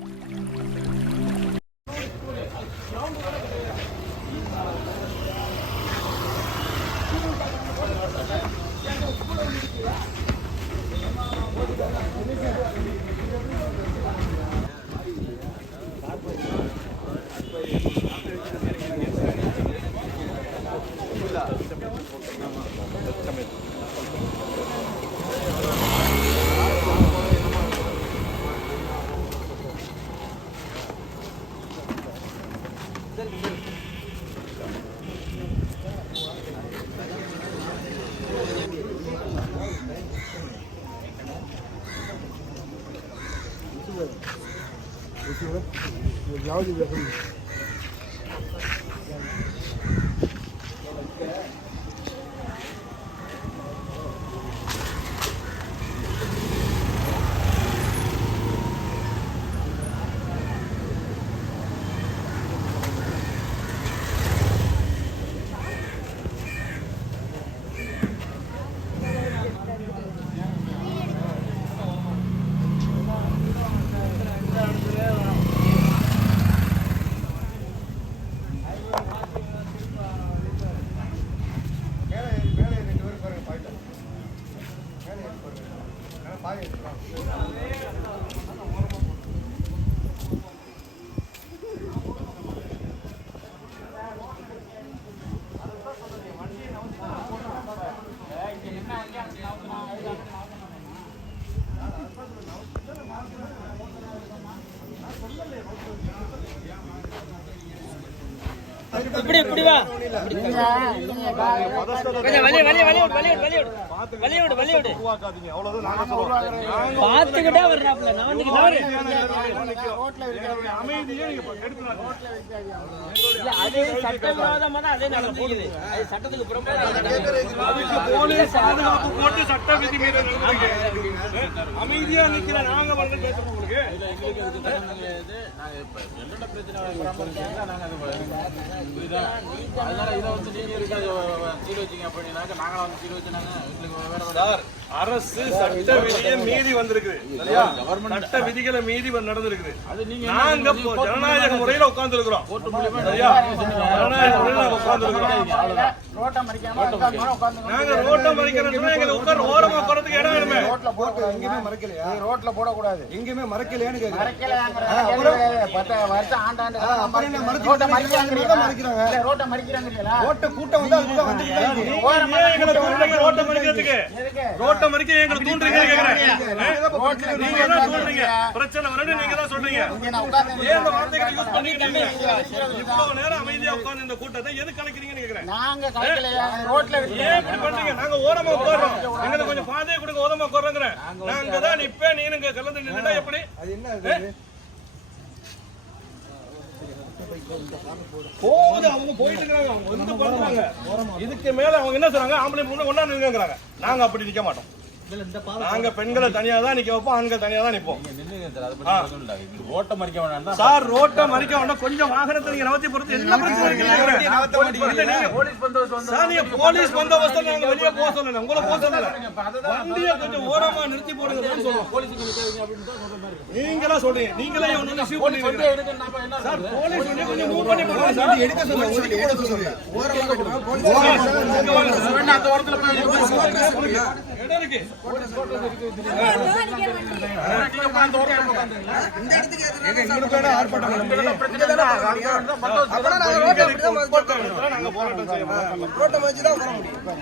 you 我要求了解这个。இப்படி இப்படி வா. கொஞ்சம் வலி வலி வலி விடு வலி விடு வலி விடு வலி விடு வலி விடு பார்த்துக்கிட்டே வர்றாப்ல நான் வந்து நவரு. இல்ல, அது சட்டவிரோதமா தான் அதே நடந்துக்குது அது சட்டத்துக்கு புறம்பாக பாதுகாப்பு போட்டு சட்ட விதி மீறல் நடந்திருக்கு. அமைதியா நிக்கிற நாங்க வந்து பேசுறோம் உங்களுக்கு. சார் அரசு சட்ட விதியை மீறி வந்திருக்கு சரியா சட்ட விதிகளை மீறி வந்து நடந்திருக்குது. நாங்க ஜனநாயக முறையில உட்கார்ந்து இருக்கிறோம் ஜனநாயக முறையில உட்கார்ந்து இருக்கிறோம் நாங்க ரோட்டை மறிக்கிறோம் உட்கார ஓரமா உட்காரத்துக்கு இடம் வேணுமே. ரோட்ல போட்டு எங்கேயுமே மறைக்கலையா? ரோட்ல போடக்கூடாது. எங்கேயுமே மறைக்கலையான்னு மறைக்கிறாங்க. ரோட்டை மறைக்கிறாங்க. ரோட்டை கூட்டம் வந்து அதுக்குள்ள வந்துட்டு தான் இருக்கு. ஏன் எங்களை தூண்டுறீங்க கேக்குறேன். நீங்க தான் தூண்டுறீங்க. பிரச்சனை வரணும் நீங்க தான் சொல்றீங்க. ஏன் இந்த வார்த்தைகளை யூஸ் பண்ணிட்டு இவ்வளவு நேரம் அமைதியா உட்கார்ந்து இந்த கூட்டத்தை எது கலைக்கிறீங்கன்னு கேக்குறேன். நாங்க கலைக்கலையா? ரோட்ல ஏன் இப்படி பண்றீங்க? நாங்க ஓரமா உட்கார்றோம். எங்களுக்கு கொஞ்சம் பாதையை கொடுங்க ஓரமா உட்கார்றோங்கிறேன் நான் இங்கதான் நிப்பேன் நீனுங்க கலந்து நின்னுட்டா எப்படி? அது என்ன அது? போகுது அவங்க போயிட்டு இருக்காங்க அவங்க வந்து பண்றாங்க இதுக்கு மேல அவங்க என்ன சொல்றாங்க? ஆம்பளை பொண்ணு ஒன்னா நிற்கிறாங்க நாங்க அப்படி நிக்க மாட்டோம். நாங்க பெண்களை தனியா தான் நிக்க வைப்போம் ஆண்கள் தனியா தான் நிப்போம். ரோட்டை மறிக்க வேணாம் சார் ரோட்டை மறிக்க வேண்டாம் கொஞ்சம் வாகனத்தை நீங்க நவத்தி பொறுத்து என்ன பிரச்சனை போலீஸ் பந்தோபஸ்து நீங்க போலீஸ் பந்தோபஸ்து நாங்க வெளியே போக சொல்லல. உங்களை போக சொல்லல. வண்டியை கொஞ்சம் ஓரமா நிறுத்தி போடுங்கன்னு சொல்லுவோம் நீங்களா சொல்றீங்க? நீங்களே ஒண்ணு இஷ்யூ சார் போலீஸ் கொஞ்சம் மூவ் பண்ணி போடுங்க. சார் எடுக்க சொல்லுங்க. ஓரமா. போலீஸ் இடம் இருக்கு. எங்க எங்களுக்கு போராட்டம் செய்யணும் தான் வர முடியும்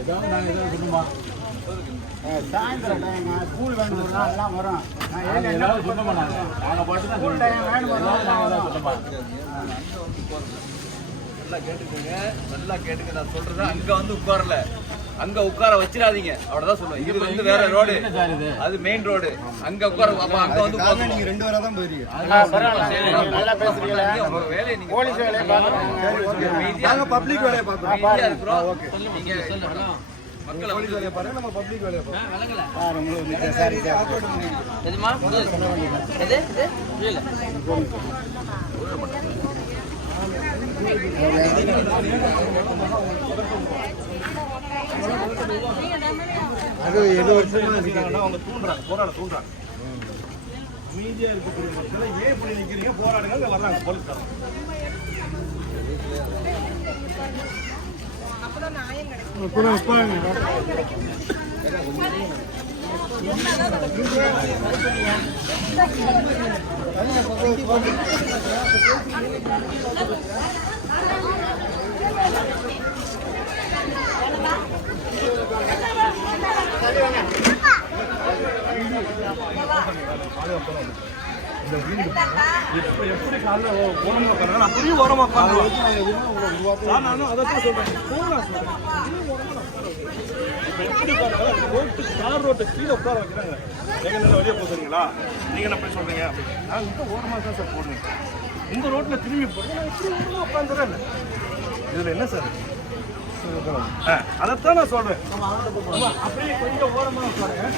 ஏதாவது நாங்க ஏதாவது சொல்லுமா? சாயந்தரம் டைம் ஸ்கூல் வேன் வரும் எல்லாம் வரும். நான் ஏழு என்ன ஏதாவது சொல்லுமா நாங்க நாங்க பாட்டு தான் ஸ்கூல் டைம் வேன் வரும் எல்லாம் வரும். சொல்லுமா? நல்லா கேட்டுக்கோங்க. நல்லா கேட்டுக்க நான் சொல்றது அங்க வந்து உட்காரல. அங்க உட்கார வச்சிடாதீங்க. அவ்வளவுதான் சொல்லுவேன். இது வந்து வேற ரோடு. சார் அது மெயின் ரோடு அங்க உட்கார அப்ப அங்க வந்து காரணம் நீங்க ரெண்டு வாரம் தான் போயிருக்கீங்க. நல்லா பேசுறீங்களா? உங்க வேலையை நீங்க போலீஸ் வேலையை பார்க்குறாங்க அமைதியா நாங்க பப்ளிக் வேலையை அமைதியா இருக்கிறோம். நீங்க மக்களை வேலையை பாருங்க. நம்ம பப்ளிக் வேலையை பார்க்கறோம் சரி எதுமா? எது இது புரியல அது எழுபது வருஷமா அவங்க தூண்டுறாங்க போராட தூண்டுறாங்க. அமைதியா இருக்கக்கூடிய மக்களை ஏன் இப்படி நிக்கிறீங்க? போராடுங்க வர்றாங்க போலீஸ்காரங்க காலைல ஓ- ஓரமா உட்கார்றாங்க அப்படியே ஓரமா உட்காந்துருவாங்க நானும் அதைத்தான் சொல்றேன் போகலாம் சொல்றேன். அப்படியே எப்படி ரோட்டு கார் ரோட்டு கீழே உட்கார வைக்கிறாங்க எங்க வெளியே போகிறீங்களா நீங்கள் என்ன போய் நான் இந்த ஓரமாக தான் சார் போடுறேன். இந்த ரோட்டில் திரும்பி போடுங்க நான் இப்படி ஓரமா உட்காந்துறேன் என்ன சார்? அதைத்தான் நான் சொல்றேன். அப்படியே கொஞ்சம் ஓரமா சொல்றேன்,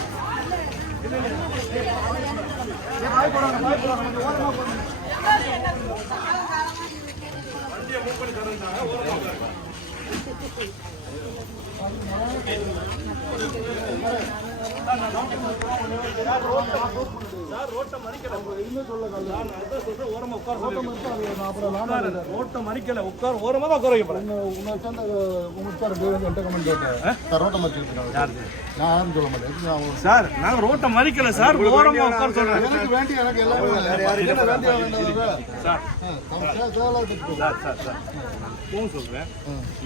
ரோட்டை மறிக்கல, உட்கார், ஓரமா தான் உட்கார வைப்பேன். சார் நாங்க ரோட்டை மறிக்கல சார் ஓரமா உட்கார சொல்றேன் எனக்கு வேண்டிய எனக்கு எல்லாமே சொல்றேன்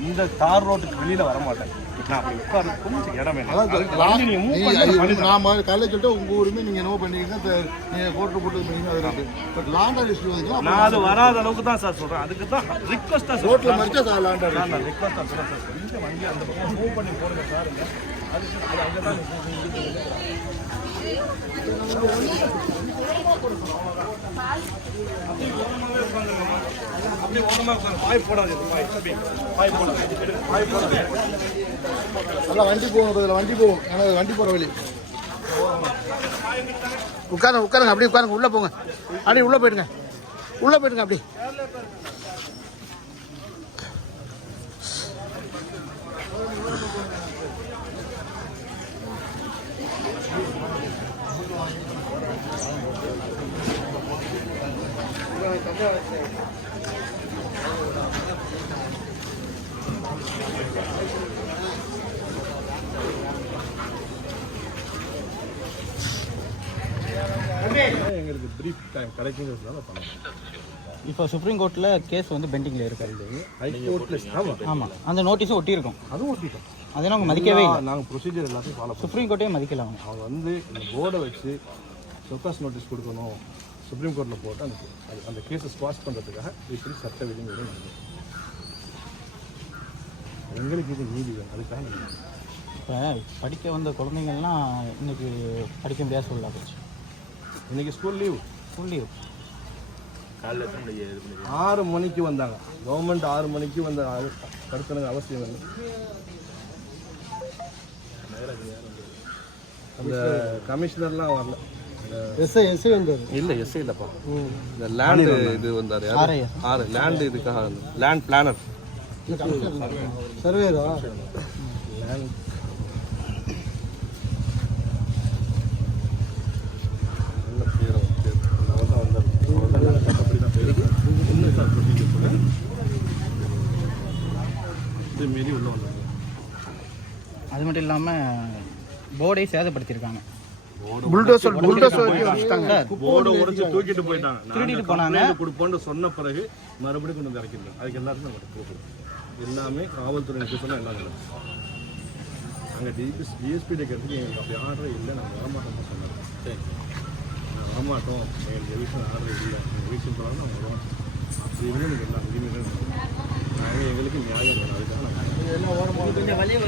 இந்த தார் ரோட்டுக்கு வெளியில வர மாட்டேன் நான் அப்படி உட்கார கொஞ்சம் இடம் வேணும் அதுக்கு வண்டி நீங்க move நான் காலையில் சொல்லிட்டு உங்க உரிமை நீங்க என்னவோ பண்ணிக்கங்க தெ- நீங்க கோர்ட்டு போட்டு பண்ணீங்க அது இருக்கு பட் லாண்டர் இஷ்யூ வந்துச்சுன்னா நான் அது வராத அளவுக்கு தான் சார் சொல்றேன். அதுக்கு தான் ரிக்வஸ்டா ரோட்ல மறிச்சா சார் நான் ரிக்வஸ்டா சொல்றேன். சார் கொஞ்சம் வண்டி அந்த பக்கம் மூவ் பண்ணி போடுங்க சார் அதுக்கு அது அங்கே தான் அப்படியே ஓரமா உட்காரு. பாய் போடாது பாய் பாய் போடாது பாய் போடாது நல்லா வண்டி போகணும் இதில் வண்டி போகும் ஏன்னா வண்டி போகிற வழி. உட்காருங்க உட்காருங்க. அப்படியே உட்காருங்க. உள்ளே போங்க. அப்படியே உள்ளே போயிடுங்க. உள்ளே போயிடுங்க அப்படியே. Yeah. பிரீஃப் டைம் கிடைக்குங்கிறதுனால பண்ணோம் இப்போ சுப்ரீம் கோர்ட்டில் கேஸ் வந்து பெண்டிங்கில் இருக்காது ஹைகோர்ட்ல ஆமா. ஆமாம் அந்த நோட்டீஸும் ஒட்டியிருக்கும். அதுவும் ஒட்டிட்டோம் அதெல்லாம் அவங்க மதிக்கவே இல்லை. நாங்கள் ப்ரொசீஜர் எல்லாத்தையும் ஃபாலோ சுப்ரீம் கோர்ட்டே மதிக்கல அவங்க அவங்க வந்து இந்த போர்டை வச்சு சொக்காஸ் நோட்டீஸ் கொடுக்கணும். சுப்ரீம் கோர்ட்டில் போட்டு அந்த அது- அந்த கேஸை ஸ்குவாஷ் பண்ணுறதுக்காக இப்படி சட்ட விதிமுறை. எங்களுக்கு இது நீதி வேணும். அதுக்காக இப்போ படிக்க வந்த குழந்தைங்கள்லாம் இன்னைக்கு படிக்க முடியாத சூழலாக போச்சு இன்னைக்கு ஸ்கூல் லீவ் ஃபுல்லி ஆறு மணிக்கு வந்தாங்க. கவர்மெண்ட் ஆறு மணிக்கு வந்த படுத்தணுங்க அவசியம் இல்லை. அந்த கமிஷனர்லாம் வரல. எஸ்ஐ எஸ்ஐ வந்தார். இல்ல எஸ் இல்லப்பா. இந்த லேண்ட் இது வந்தாரு. யாரு? ஆறு. லேண்ட் இதுக்காக லேண்ட் பிளானர் சர்வேரா மீறி உள்ள வந்தாங்க அது மட்டும் இல்லாமல் போர்டே சேதப்படுத்தியிருக்காங்க புல்டோசர் புல்டோசர் வச்சுட்டாங்க போர்டை உடைச்சு தூக்கிட்டு போயிட்டாங்க. திருடிட்டு போனாங்க. கொடுப்போம்னு சொன்ன பிறகு மறுபடியும் கொண்டு வந்து அதுக்கு எல்லாருக்கும் போகிறோம் எல்லாமே காவல்துறை சொன்னா எல்லாம் நடக்கும். அங்கே டிஎஸ் டிஎஸ்பி எங்களுக்கு அப்படி ஆர்டர் இல்லை. நாங்கள் வரமாட்டோம்னு சொன்னாங்க. சரி நாங்கள் வரமாட்டோம். எங்களுக்கு எவிஷன் ஆர்டர் இல்லை. எவிஷன் போனாலும் நாங்கள் வருவோம். அப்படி இருந்து நீங்கள் எல்லா உரிமைகளும் நாங்கள் எங்களுக்கு நியாயம். வேணும் அதுக்காக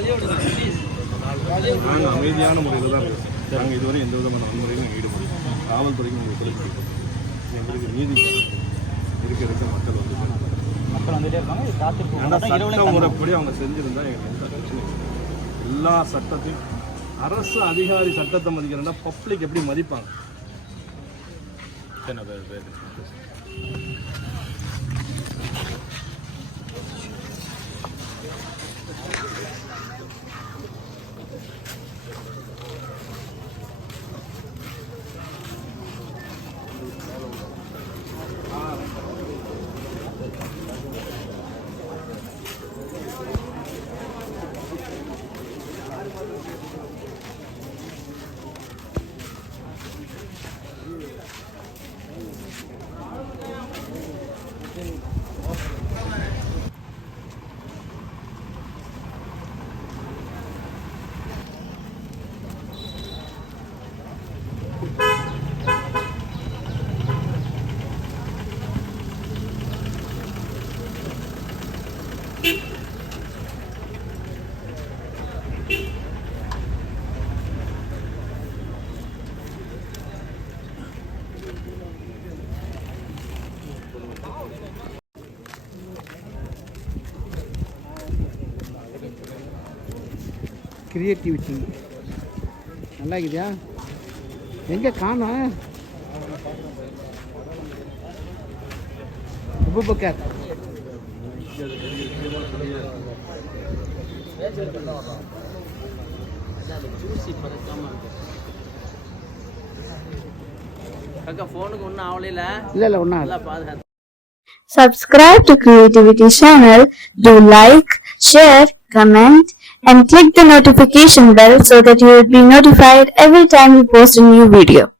நாங்கள் அமைதியான முறையில் தான் இருக்கோம். நாங்கள் இதுவரை எந்த விதமான வன்முறையிலும் நாங்கள் ஈடுபடுறோம் காவல்துறைக்கு நாங்கள் ஒத்துழைப்பு எங்களுக்கு நீதி இருக்க இருக்க மக்கள் வந்து மக்கள் வந்துட்டே இருக்காங்க. சட்ட முறைப்படி அவங்க செஞ்சிருந்தா எங்களுக்கு எந்த பிரச்சனையும் இல்லை. எல்லா சட்டத்தையும் அரசு அதிகாரி சட்டத்தை மதிக்கிறேன்னா பப்ளிக் எப்படி மதிப்பாங்க? கிரியேட்டிவிட்டி நல்லா இருக்குதா எங்கே காணோம்? அபுபக்கர் அக்கா போனுக்கு ஒன்றும் ஆகல இல்லை இல்லை ஒன்றா நல்லா பாதுகாத்து. Subscribe to Creativity channel, do like, share, comment. And click the notification bell so that you will be notified every time we post a new video.